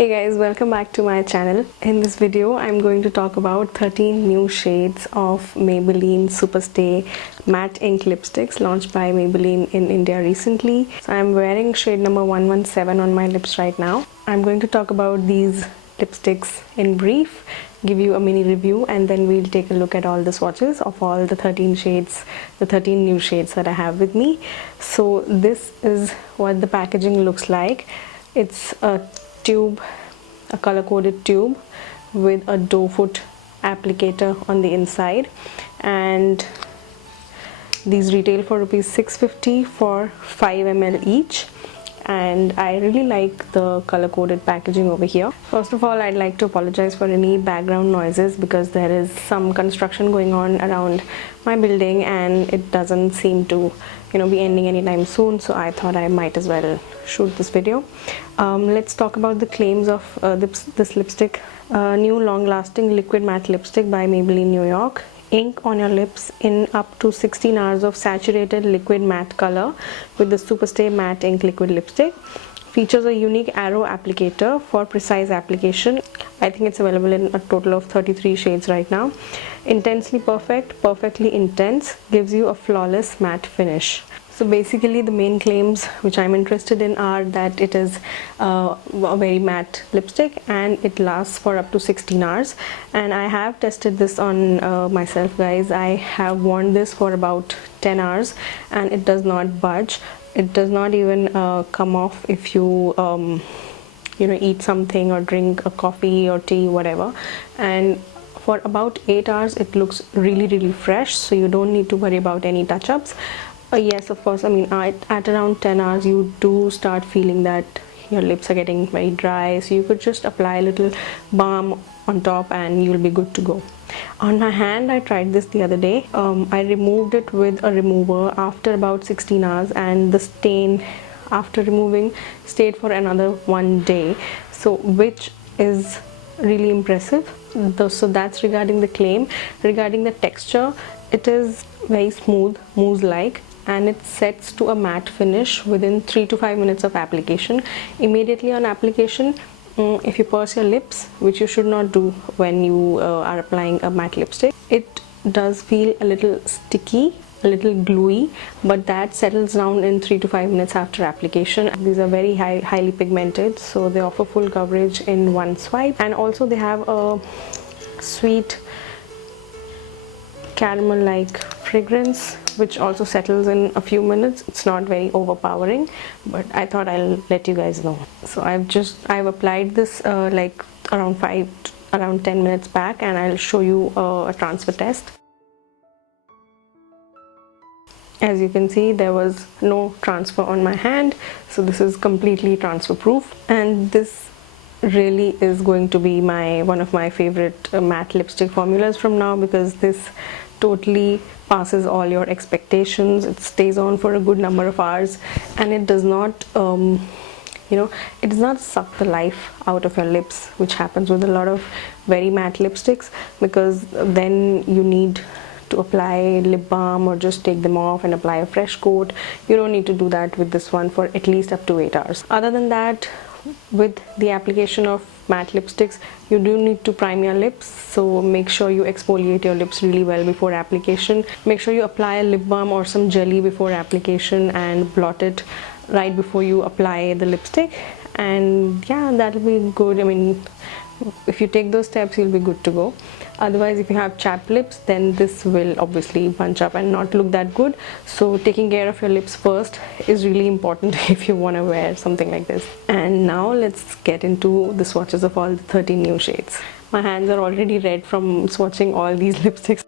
Hey guys, welcome back to my channel. In this video I'm going to talk about 13 new shades of Maybelline Superstay Matte Ink lipsticks launched by Maybelline in India recently. So I'm wearing shade number 117 on my lips right now. I'm going to talk about these lipsticks in brief, give you a mini review, and then we'll take a look at all the swatches of all the 13 shades, the 13 new shades that I have with me. So this is what the packaging looks like. It's a tube, a color-coded tube with a doe foot applicator on the inside, and these retail for rupees 650 for 5 ml each. And I really like the color-coded packaging over here. First of all, I'd like to apologize for any background noises because there is some construction going on around my building and it doesn't seem to be ending anytime soon, so I thought I might as well shoot this video. Let's talk about the claims of this lipstick. New long-lasting liquid matte lipstick by Maybelline New York. Ink on your lips in up to 16 hours of saturated liquid matte color with the Superstay Matte Ink liquid lipstick. Features a unique arrow applicator for precise application. I think it's available in a total of 33 shades right now. Intensely perfect, perfectly intense, gives you a flawless matte finish. So basically the main claims which I'm interested in are that it is a very matte lipstick and it lasts for up to 16 hours. And I have tested this on myself, guys. I have worn this for about 10 hours and it does not budge. It does not even come off if you eat something or drink a coffee or tea, whatever. And for about 8 hours it looks really fresh, so you don't need to worry about any touch-ups. Yes, of course, I mean at around 10 hours you do start feeling that your lips are getting very dry, so you could just apply a little balm on top and you'll be good to go. On my hand, I tried this the other day. I removed it with a remover after about 16 hours and the stain after removing stayed for another 1 day, so which is really impressive. So that's regarding the claim. Regarding the texture, it is very smooth, mousse-like, and it sets to a matte finish within 3 to 5 minutes of application. Immediately on application, if you purse your lips, which you should not do when you are applying a matte lipstick, it does feel a little sticky, a little gluey, but that settles down in 3 to 5 minutes after application. These are very highly pigmented, so they offer full coverage in one swipe, and also they have a sweet caramel-like fragrance which also settles in a few minutes. It's not very overpowering, but I thought I'll let you guys know. So I've applied this like around 10 minutes back, and I'll show you a transfer test. As you can see, there was no transfer on my hand, so this is completely transfer proof, and this really is going to be one of my favorite matte lipstick formulas from now, because this totally passes all your expectations. It stays on for a good number of hours, and it does not it does not suck the life out of your lips, which happens with a lot of very matte lipsticks, because then you need to apply lip balm or just take them off and apply a fresh coat. You don't need to do that with this one for at least up to 8 hours. Other than that, with the application of matte lipsticks, you do need to prime your lips, so make sure you exfoliate your lips really well before application. Make sure you apply a lip balm or some jelly before application and blot it right before you apply the lipstick, and yeah, that'll be good. I mean, if you take those steps, you'll be good to go. Otherwise, if you have chapped lips, then this will obviously bunch up and not look that good. So taking care of your lips first is really important if you want to wear something like this. And now let's get into the swatches of all the 13 new shades. My hands are already red from swatching all these lipsticks.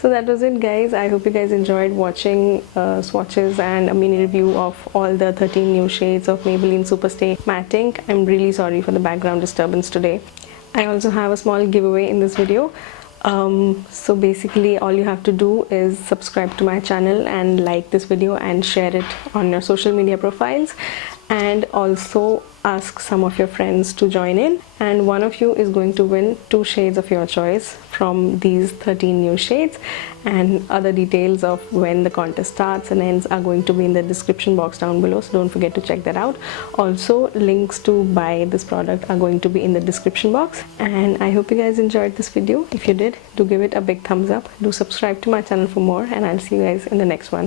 So that was it, guys. I hope you guys enjoyed watching swatches and a mini review of all the 13 new shades of Maybelline Superstay Matte Ink. I'm really sorry for the background disturbance today. I also have a small giveaway in this video. So basically all you have to do is subscribe to my channel and like this video and share it on your social media profiles, and also ask some of your friends to join in, and one of you is going to win 2 shades of your choice from these 13 new shades. And other details of when the contest starts and ends are going to be in the description box down below, so don't forget to check that out. Also, links to buy this product are going to be in the description box. And I hope you guys enjoyed this video. If you did, do give it a big thumbs up, do subscribe to my channel for more, and I'll see you guys in the next one.